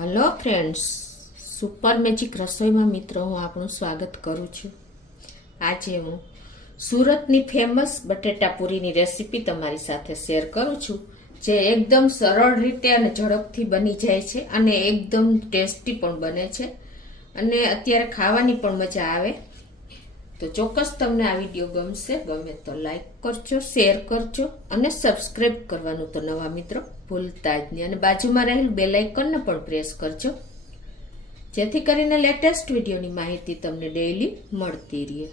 Hello friends, super magic રસોઈમાં મિત્રો હું આપણું સ્વાગત કરું છું. આજે હું સુરતની ફેમસ બટેટા પૂરીની રેસીપી તમારી સાથે શેર કરું છું, જે એકદમ સરળ રીતે અને ઝડપથી બની જાય છે અને એકદમ ટેસ્ટી પણ બને છે અને અત્યારે ખાવાની પણ મજા આવે. તો ચોક્કસ તમને આ વિડીયો ગમશે. ગમે તો લાઈક કરજો, શેર કરજો અને સબસ્ક્રાઈબ કરવાનું તો નવા મિત્રો ભૂલતા જ નહીં, અને બાજુમાં રહેલું બેલ આઇકનને પણ પ્રેસ કરજો, જેથી કરીને લેટેસ્ટ વિડીયોની માહિતી તમને ડેઈલી મળતી રહે.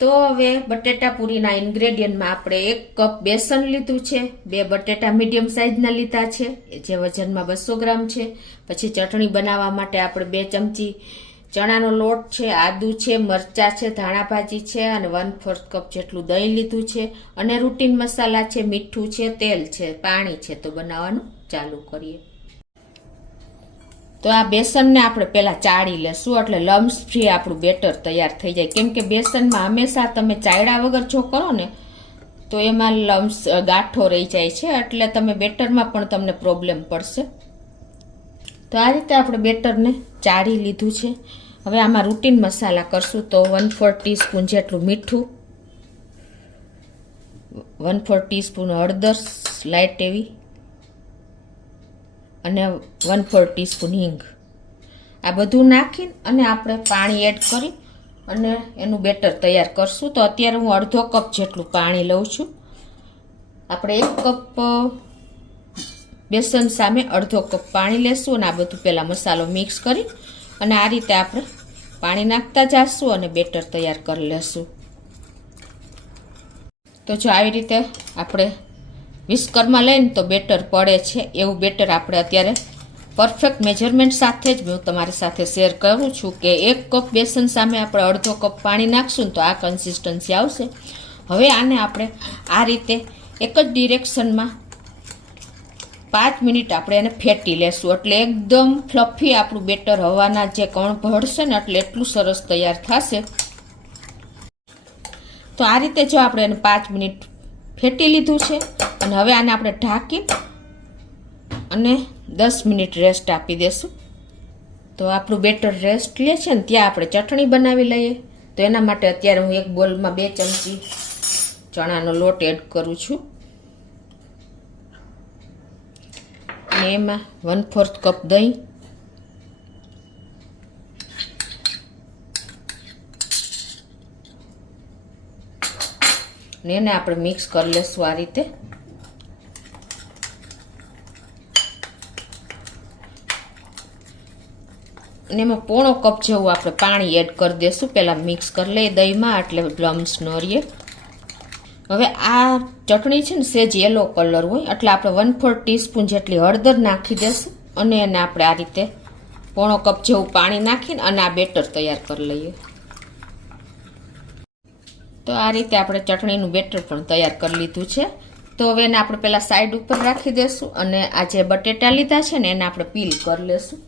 તો હવે બટેટા પૂરીના ઇન્ગ્રેડિયન્ટમાં આપણે 1 કપ બેસન લીધું છે, 2 બટેટા મીડિયમ સાઇઝના લીધા છે જે વજનમાં 200 ગ્રામ છે. પછી ચટણી બનાવવા માટે આપણે 2 ચમચી ચણાનો લોટ છે, આદુ છે, મરચાં છે, ધાણા ભાજી છે અને 1/4 કપ જેટલું દહીં લીધું છે અને રૂટીન મસાલા છે, મીઠું છે, તેલ છે, પાણી છે. તો બનાવવાનું ચાલુ કરીએ. તો આ બેસનને આપણે પહેલા ચાળી લેશું, એટલે લમ્સ ફ્રી આપણું બેટર તૈયાર થઈ જાય. કેમ કે બેસનમાં હંમેશા તમે ચાળ્યા વગર જો કરો ને તો એમાં લમ્સ ગાંઠો રહી જાય છે, એટલે તમે બેટરમાં પણ તમને પ્રોબ્લેમ પડશે. તો આ રીતે આપણે બેટરને ચાળી લીધું છે. હવે આમાં રૂટીન મસાલા કરશું. તો 1/4 ટીસ્પૂન જેટલું મીઠું, 1/4 ટીસ્પૂન હળદર લાઇટ એવી, અને 1/4 ટીસ્પૂન હિંગ. આ બધું નાખીને અને આપણે પાણી એડ કરી અને એનું બેટર તૈયાર કરશું. તો અત્યારે હું અડધો કપ જેટલું પાણી લઉં છું. આપણે 1 કપ બેસન સામે અડધો કપ પાણી લેશું અને આ બધું પહેલાં મસાલો મિક્સ કરી અને આ રીતે આપણે પાણી નાખતા જઈશું અને બેટર તૈયાર કરી લેશું. તો જો આવી રીતે આપણે વિસ્કરમાં લઈને તો બેટર પડે છે, એવું બેટર આપણે અત્યારે પરફેક્ટ મેજરમેન્ટ સાથે જ હું તમારી સાથે શેર કરું છું કે 1 કપ બેસન સામે આપણે અડધો કપ પાણી નાખશું તો આ કન્સિસ્ટન્સી આવશે. હવે આને આપણે આ રીતે એક જ ડિરેક્શનમાં 5 મિનિટ આપણે એને ફેટી લેશું, એટલે એકદમ ફ્લફી આપણું બેટર હવાના જે કણ ભળશે ને એટલે એટલું સરસ તૈયાર થશે. તો આ રીતે જો આપણે એને 5 મિનિટ ફેટી લીધું છે અને હવે આને આપણે ઢાંકી અને 10 મિનિટ રેસ્ટ આપી દેશું. તો આપણું બેટર રેસ્ટ લે છે ને ત્યાં આપણે ચટણી બનાવી લઈએ. તો એના માટે અત્યારે હું એક બોલમાં 2 ચમચી ચણાનો લોટ એડ કરું છું અને એમાં 1/4 કપ દહીં, અને એને આપણે મિક્સ કરી લેશું આ રીતે. અને એમાં પોણો કપ જેવું આપણે પાણી એડ કરી દઈશું. પહેલાં મિક્સ કરી લઈએ દહીંમાં, એટલે લમ્સ ન રહે. હવે આ ચટણી છે ને સેજ યલો કલર હોય, એટલે આપણે 1/4 ટીસ્પૂન જેટલી હળદર નાખી દઈશું અને એને આપણે આ રીતે પોણો કપ જેવું પાણી નાખીને અને આ બેટર તૈયાર કરી લઈએ. તો આ રીતે આપણે ચટણીનું બેટર પણ તૈયાર કરી લીધું છે. તો હવે એને આપણે પહેલાં સાઈડ ઉપર રાખી દઈશું અને આ જે બટેટા લીધા છે ને એને આપણે પીલ કરી લેશું.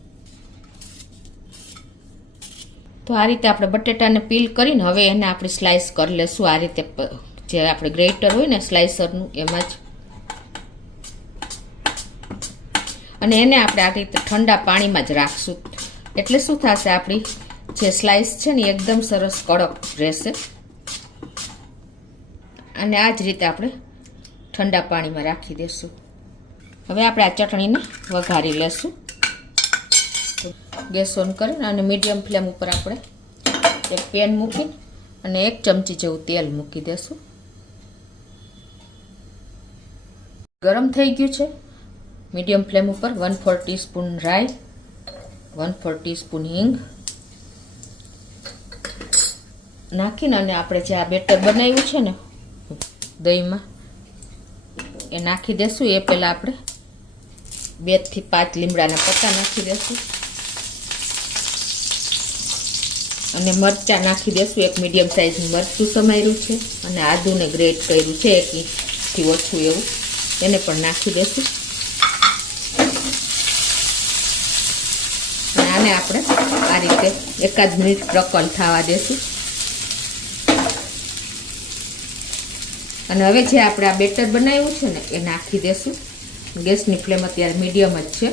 તો આ રીતે આપણે બટેટાને પીલ કરીને હવે એને આપણે સ્લાઇસ કરી લેશું. આ રીતે જે આપણે ગ્રેટર હોય ને સ્લાઇસરનું એમાં જ, અને એને આપણે આ રીતે ઠંડા પાણીમાં જ રાખશું. એટલે શું થશે, આપણી જે સ્લાઇસ છે ને એકદમ સરસ કડક રહેશે. અને આ જ રીતે આપણે ઠંડા પાણીમાં રાખી દઈશું. હવે આપણે આ ચટણીને વઘારી લેશું. ગેસ ઓન કરીને અને મીડિયમ ફ્લેમ ઉપર આપણે એક પેન મૂકીને અને 1 ચમચી જેવું તેલ મૂકી દઈશું. ગરમ થઈ ગયું છે. મીડિયમ ફ્લેમ ઉપર 1/4 ટીસ્પૂન રાઈ, 1/4 ટીસ્પૂન હિંગ નાખીને અને આપણે જે આ બેટર બનાવ્યું છે ને દહીંમાં એ નાખી દેશું. એ પહેલાં આપણે 2 થી 5 લીમડાના પત્તા નાખી દેશું અને મરચાં નાખી દેશું. 1 મીડિયમ સાઇઝનું મરચું સમાર્યું છે અને આદુને ગ્રેટ કર્યું છે 1 ઇંચથી ઓછું એવું, એને પણ નાખી દેશું. અને આને આપણે આ રીતે 1 મિનિટ પ્રકલ થવા દેશું. અને હવે જે આપણે આ બેટર બનાવ્યું છે ને એ નાખી દેશું. ગેસની ફ્લેમ અત્યારે મીડિયમ જ છે.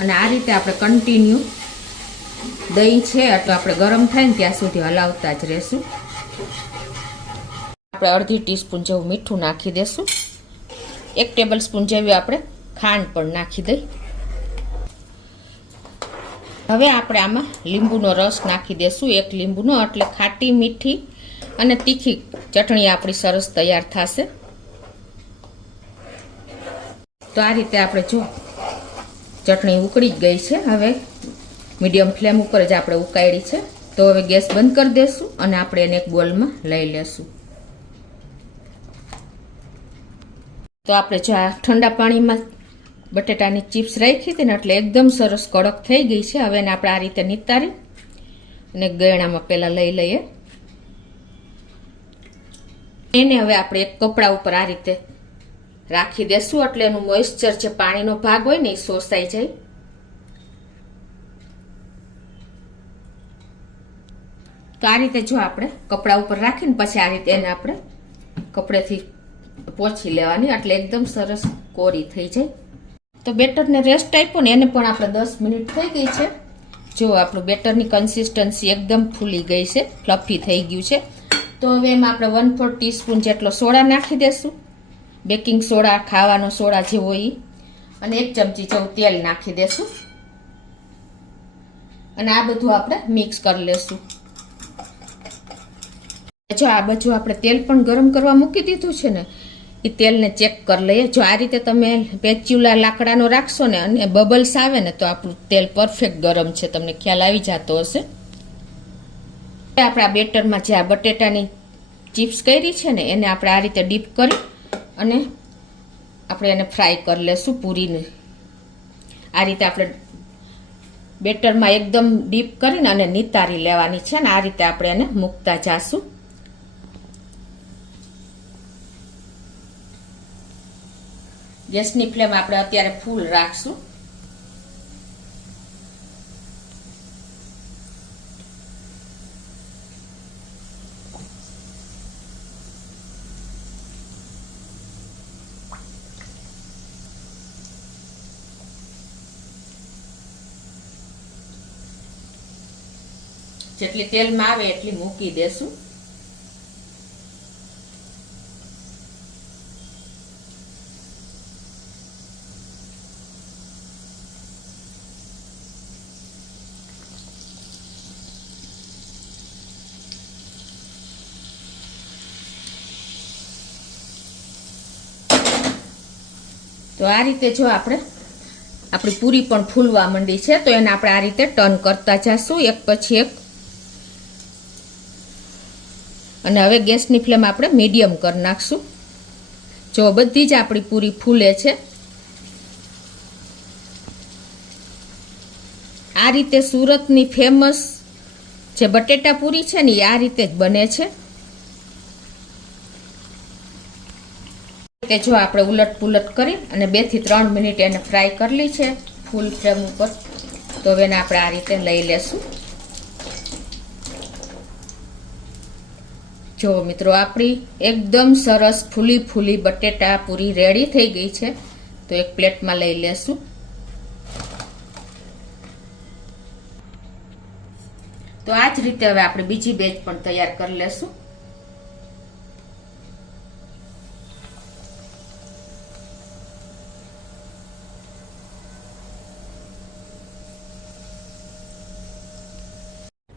અને આ રીતે આપણે કન્ટિન્યુ દહીં છે એટલે આપણે ગરમ થાય ને ત્યાં સુધી હલાવતા જ રહેશું. આપણે અડધી ટીસ્પૂન જેવું મીઠું નાખી દેશું. 1 ટેબલ સ્પૂન જેવી આપણે ખાંડ પણ નાખી દઈ. હવે આપણે આમાં લીંબુનો રસ નાખી દેશું, 1 લીંબુનો, એટલે ખાટી મીઠી અને તીખી ચટણી આપણી સરસ તૈયાર થશે. તો આ રીતે આપણે જો ચટણી ઉકળી જ ગઈ છે. હવે મીડિયમ ફ્લેમ ઉપર જ આપણે ઉકાળી છે. તો હવે ગેસ બંધ કરી દેશું અને આપણે એને એક બોલમાં લઈ લેશું. તો આપણે જો આ ઠંડા પાણીમાં બટેટાની ચિપ્સ રાખી હતી ને એટલે એકદમ સરસ કડક થઈ ગઈ છે. હવે એને આપણે આ રીતે નિતારી અને ગળણામાં પહેલાં લઈ લઈએ. એને હવે આપણે એક કપડા ઉપર આ રીતે રાખી દેશું એટલે એનું મોઇસ્ચર જે પાણીનો ભાગ હોય ને એ શોષાઈ જાય. તો આ રીતે જો આપણે કપડા ઉપર રાખીને પછી આ રીતે એને આપણે કપડેથી પોછી લેવાની એટલે એકદમ સરસ કોરી થઈ જાય. તો બેટરને રેસ્ટ આપ્યો ને એને પણ આપણે 10 મિનિટ થઈ ગઈ છે. જો આપણું બેટરની કન્સિસ્ટન્સી એકદમ ફૂલી ગઈ છે, ફ્લફી થઈ ગયું છે. તો હવે એમાં આપણે 1/4 ટીસ્પૂન જેટલો સોડા નાખી દેશું, બેકિંગ સોડા, ખાવાનો સોડા જે હોય, અને 1 ચમચી જેવું તેલ નાખી દેશું અને આ બધું આપણે મિક્સ કરી લેશું. જો આ બાજુ આપણે તેલ પણ ગરમ કરવા મૂકી દીધું છે ને, એ તેલને ચેક કરી લઈએ. જો આ રીતે તમે પેચ્યુલા લાકડાનો રાખશો ને અને બબલ્સ આવે ને તો આપણું તેલ પરફેક્ટ ગરમ છે, તમને ખ્યાલ આવી જતો હશે. આપણે આ બેટરમાં જે આ બટેટાની ચિપ્સ કરી છે ને એને આપણે આ રીતે ડીપ કરી અને આપણે એને ફ્રાય કરી લેશું પૂરીને. આ રીતે આપણે બેટરમાં એકદમ ડીપ કરીને અને નિતારી લેવાની છે ને આ રીતે આપણે એને મૂકતા જાશું. ગેસની ફ્લેમ આપણે અત્યારે ફૂલ રાખશું. જેટલી તેલમાં આવે એટલી મૂકી દેશું. તો આ રીતે જો આપણી પૂરી પણ ફૂલવા માંડી છે તો એને આપણે આ રીતે ટર્ન કરતા જઈશું એક પછી એક. અને હવે ગેસની ફ્લેમ આપણે મીડિયમ કરી નાખશું. જો બધી જ આપણી પૂરી ફૂલે છે. આ રીતે સુરતની ફેમસ જે બટેટા પૂરી છે ને એ આ રીતે જ બને છે. કે જો આપણે ઉલટ પુલટ કરી અને 2 થી 3 મિનિટ એને ફ્રાય કરલી છે ફૂલ ફ્લેમ ઉપર. તો હવે એને આપણે આ રીતે લઈ લેશું. જો મિત્રો આપણી એકદમ સરસ ફૂલી ફૂલી બટેટા પૂરી રેડી થઈ ગઈ છે. તો એક પ્લેટમાં લઈ લેશું. તો આ જ રીતે હવે આપણે બીજી બેચ પણ તૈયાર કરી લેશું.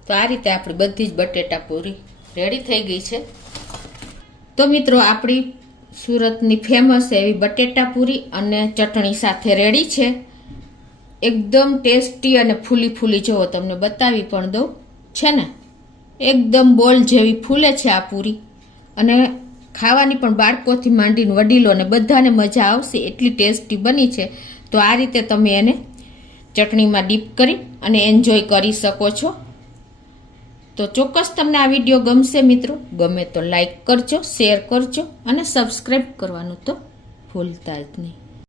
તો આ રીતે આપણી બધી જ બટેટા પૂરી રેડી થઈ ગઈ છે. તો મિત્રો આપણી સુરતની ફેમસ એવી બટેટા પૂરી અને ચટણી સાથે રેડી છે. એકદમ ટેસ્ટી અને ફૂલી ફૂલી જેવો તમને બતાવી પણ દઉં છે ને, એકદમ બોલ જેવી ફૂલે છે આ પૂરી. અને ખાવાની પણ બાળકોથી માંડીને વડીલોને બધાને મજા આવશે એટલી ટેસ્ટી બની છે. તો આ રીતે તમે એને ચટણીમાં ડીપ કરી અને એન્જોય કરી શકો છો. તો ચોક્કસ તમને આ વિડીયો ગમશે મિત્રો. ગમે તો લાઈક કરજો, શેર કરજો અને સબસ્ક્રાઈબ કરવાનું તો ભૂલતા જ નહીં.